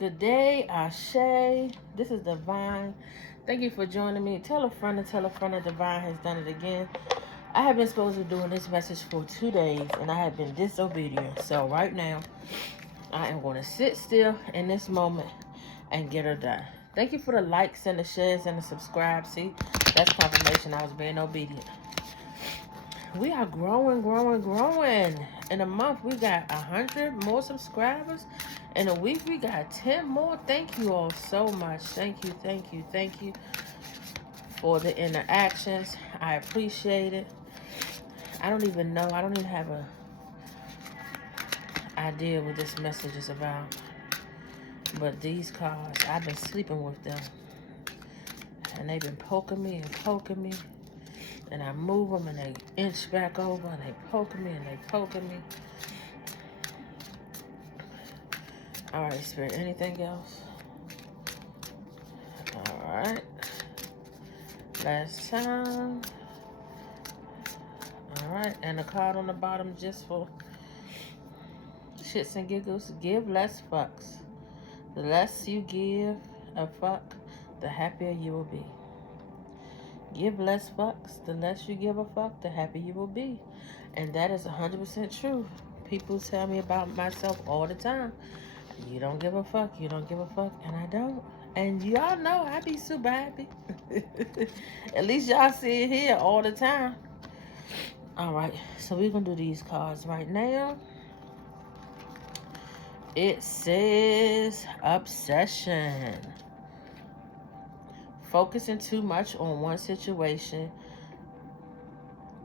Good day, Shea. This is Divine. Thank you for joining me. Tell a friend that Divine has done it again. I have been supposed to be doing this message for 2 days, and I have been disobedient. So right now, I am going to sit still in this moment and get her done. Thank you for the likes and the shares and the subscribe. See, that's confirmation I was being obedient. We are growing. In a month, we got 100 more subscribers. In a week, we got 10 more. Thank you all so much. Thank you for the interactions. I appreciate it. I don't even have a idea what this message is about. But these cards, I've been sleeping with them. And they've been poking me. And I move them and they inch back over and they poking me. All right, Spirit, anything else? All right. Last time. All right, and the card on the bottom just for shits and giggles. Give less fucks. The less you give a fuck, the happier you will be. Give less fucks. The less you give a fuck, the happier you will be. And that is 100% true. People tell me about myself all the time. You don't give a fuck. And I don't. And y'all know I be super happy. At least y'all see it here all the time. All right. So we're going to do these cards right now. It says obsession. Focusing too much on one situation.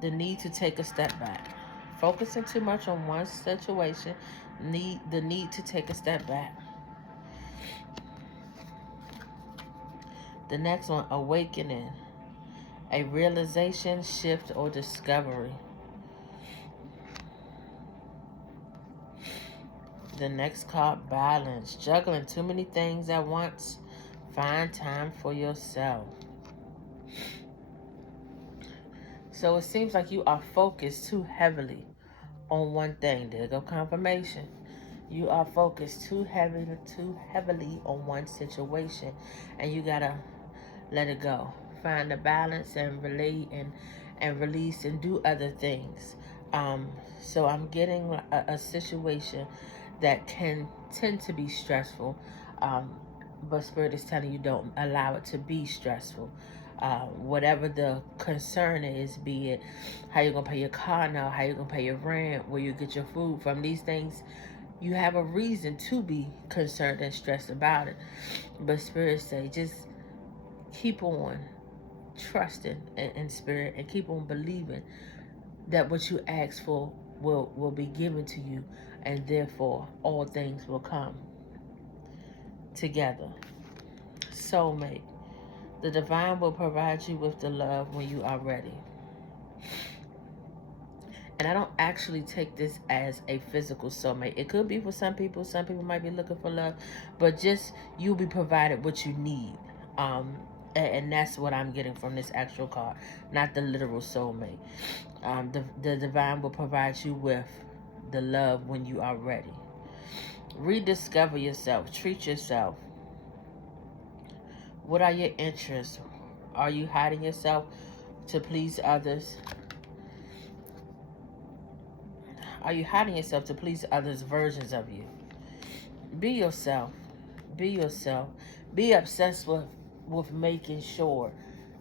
The need to take a step back. Focusing too much on one situation. The need to take a step back. The next one, awakening. A realization, shift, or discovery. The next card, balance. Juggling too many things at once. Find time for yourself. So it seems like you are focused too heavily on one thing. There go confirmation. You are focused too heavily on one situation, and you gotta let it go. Find the balance and release and do other things. So I'm getting a situation that can tend to be stressful, but Spirit is telling you don't allow it to be stressful. Whatever the concern is, be it how you're gonna pay your car now, how you're gonna pay your rent, where you get your food from, these things, you have a reason to be concerned and stressed about it. But Spirit say, just keep on trusting in Spirit and keep on believing that what you ask for will be given to you, and therefore all things will come together. Soulmate. The divine will provide you with the love when you are ready. And I don't actually take this as a physical soulmate. It could be for some people. Some people might be looking for love, but just you'll be provided what you need. And that's what I'm getting from this actual card, not the literal soulmate. The divine will provide you with the love when you are ready. Rediscover yourself. Treat yourself. What are your interests? Are you hiding yourself to please others? Are you hiding yourself to please others' versions of you? Be yourself. Be obsessed with making sure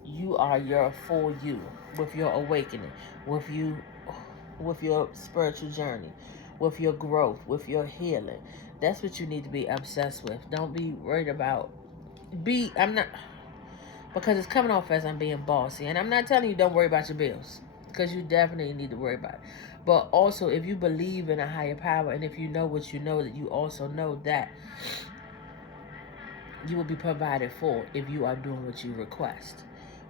you are your full you, with your awakening, with your spiritual journey, with your growth, with your healing. That's what you need to be obsessed with. Don't be worried about because it's coming off as I'm being bossy. And I'm not telling you don't worry about your bills, because you definitely need to worry about it. But also, if you believe in a higher power, and if you know what you know, that you also know that you will be provided for if you are doing what you request,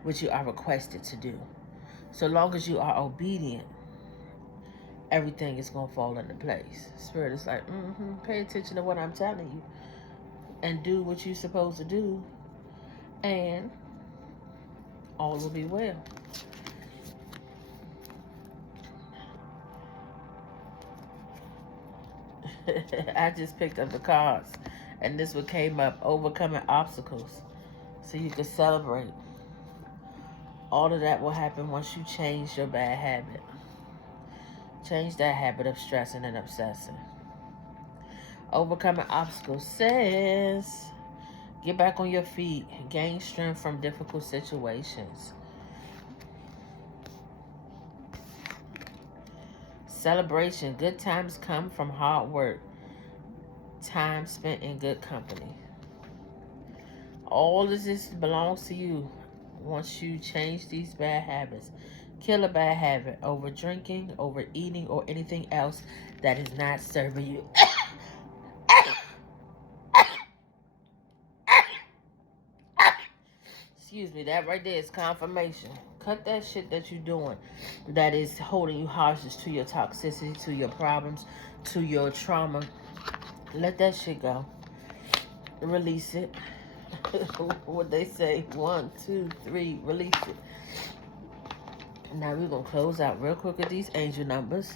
what you are requested to do. So long as you are obedient, everything is going to fall into place. Spirit is like, pay attention to what I'm telling you and do what you're supposed to do, and all will be well. I just picked up the cards And this one came up, overcoming obstacles. So you can celebrate. All of that will happen once you change your bad habit. Change that habit of stressing and obsessing. Overcoming obstacles says, get back on your feet. Gain strength from difficult situations. Celebration. Good times come from hard work. Time spent in good company. All of this belongs to you once you change these bad habits. Kill a bad habit over drinking, overeating, or anything else that is not serving you. Excuse me, that right there is confirmation. Cut that shit that you're doing that is holding you hostage to your toxicity, to your problems, to your trauma. Let that shit go. Release it. What they say, 1, 2, 3, release it. Now we're going to close out real quick with these angel numbers.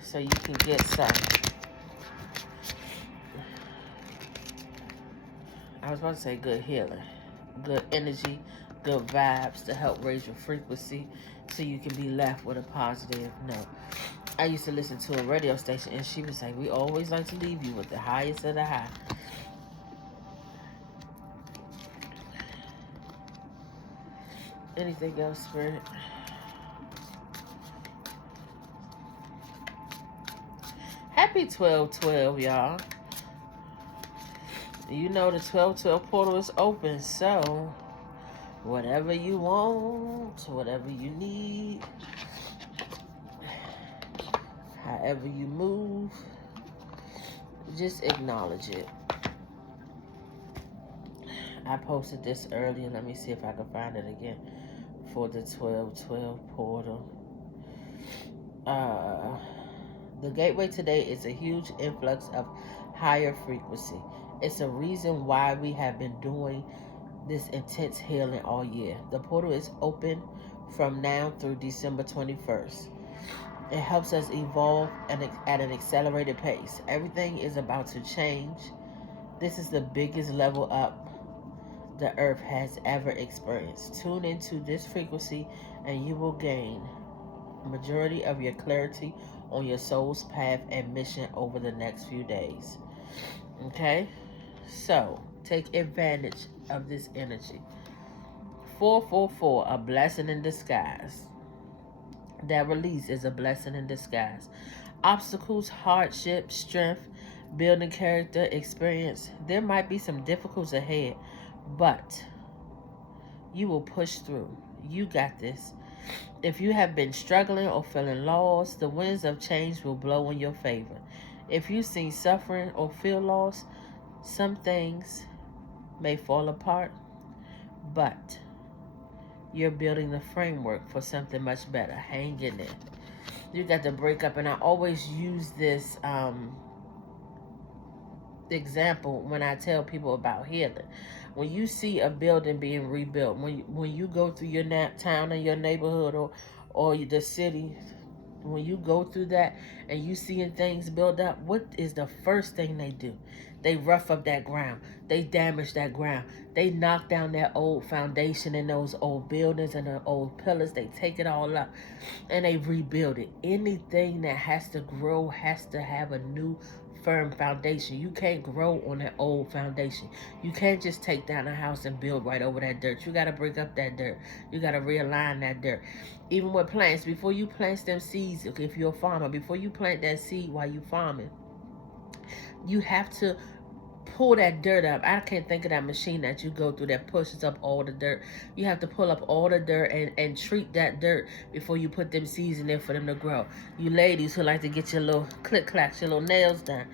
So you can get some. I was about to say good healing, good energy, good vibes to help raise your frequency so you can be left with a positive note. I used to listen to a radio station and she was like, we always like to leave you with the highest of the high. Anything else, Spirit? Happy 12/12, y'all. You know the 12/12 portal is open, so whatever you want, whatever you need, however you move, just acknowledge it. I posted this earlier. Let me see if I can find it again for the 12/12 portal. The gateway today is a huge influx of higher frequency. It's a reason why we have been doing this intense healing all year. The portal is open from now through December 21st. It helps us evolve at an accelerated pace. Everything is about to change. This is the biggest level up the earth has ever experienced. Tune into this frequency and you will gain majority of your clarity on your soul's path and mission over the next few days. Okay? So, take advantage of this energy. 444, a blessing in disguise. That release is a blessing in disguise. Obstacles, hardship, strength, building character, experience. There might be some difficulties ahead, but you will push through. You got this. If you have been struggling or feeling lost, the winds of change will blow in your favor. If you see suffering or feel lost, some things may fall apart, but you're building the framework for something much better. Hang in there. You got to break up, and I always use this example when I tell people about healing. When you see a building being rebuilt, when you go through your town and your neighborhood or the city, when you go through that and you seeing things build up, what is the first thing they do? They rough up that ground. They damage that ground. They knock down that old foundation and those old buildings and the old pillars. They take it all up and they rebuild it. Anything that has to grow has to have a new firm foundation. You can't grow on that old foundation. You can't just take down a house and build right over that dirt. You got to break up that dirt. You got to realign that dirt. Even with plants, before you plant them seeds, if you're a farmer, before you plant that seed while you farming, you have to pull that dirt up. I can't think of that machine that you go through that pushes up all the dirt. You have to pull up all the dirt and treat that dirt before you put them seeds in there for them to grow. You ladies who like to get your little click-clacks, your little nails done,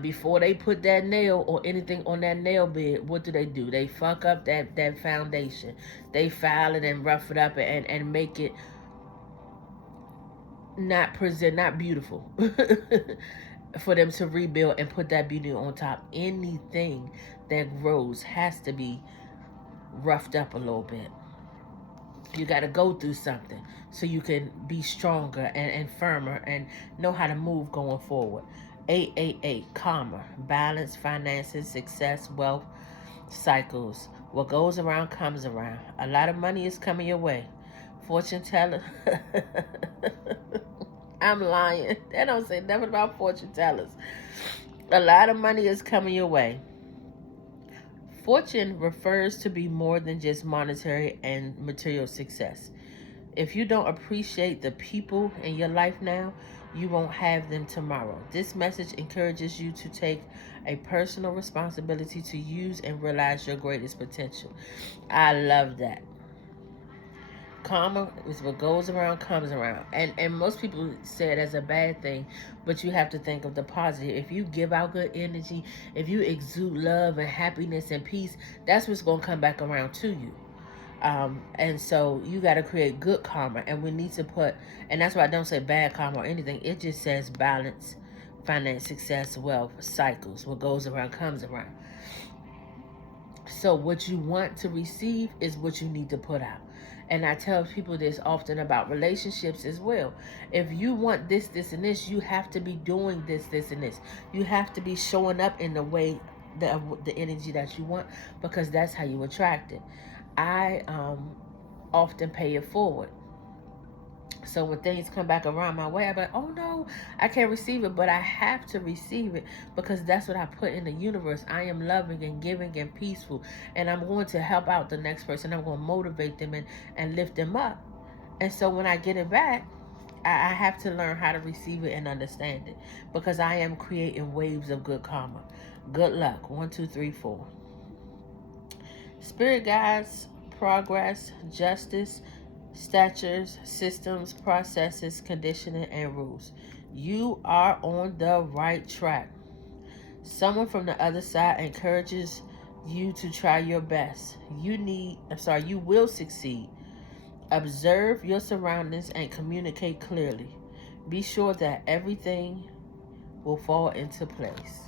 before they put that nail or anything on that nail bed, what do? They fuck up that foundation. They file it and rough it up and make it not beautiful. For them to rebuild and put that beauty on top. Anything that grows has to be roughed up a little bit. You got to go through something so you can be stronger and firmer and know how to move going forward. 888, karma, balance, finances, success, wealth, cycles. What goes around comes around. A lot of money is coming your way. Fortune teller. I'm lying. They don't say nothing about fortune tellers. A lot of money is coming your way. Fortune refers to be more than just monetary and material success. If you don't appreciate the people in your life now, you won't have them tomorrow. This message encourages you to take a personal responsibility to use and realize your greatest potential. I love that. Karma is what goes around comes around, and most people say it as a bad thing, but you have to think of the positive. If you give out good energy, if you exude love and happiness and peace, that's what's going to come back around to you. And so you got to create good karma, and we need to put, and that's why I don't say bad karma or anything. It just says balance, finance, success, wealth, cycles. What goes around comes around. So what you want to receive is what you need to put out. And I tell people this often about relationships as well. If you want this, this, and this, you have to be doing this, this, and this. You have to be showing up in the way, the energy that you want, because that's how you attract it. I often pay it forward. So when things come back around my way, I'm like, oh no, I can't receive it, but I have to receive it because that's what I put in the universe. I am loving and giving and peaceful, and I'm going to help out the next person. I'm going to motivate them and lift them up. And so when I get it back, I have to learn how to receive it and understand it, because I am creating waves of good karma. Good luck. 1, 2, 3, 4. Spirit guides, progress, justice, statutes, systems, processes, conditioning, and rules. You are on the right track. Someone from the other side encourages you to try your best. You will succeed. Observe your surroundings and communicate clearly. Be sure that everything will fall into place.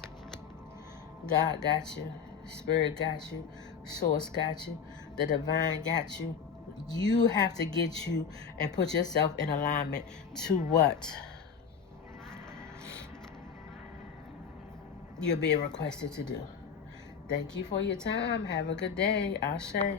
God got you. Spirit got you. Source got you. The divine got you. You have to get you and put yourself in alignment to what you're being requested to do. Thank you for your time. Have a good day. Ashe.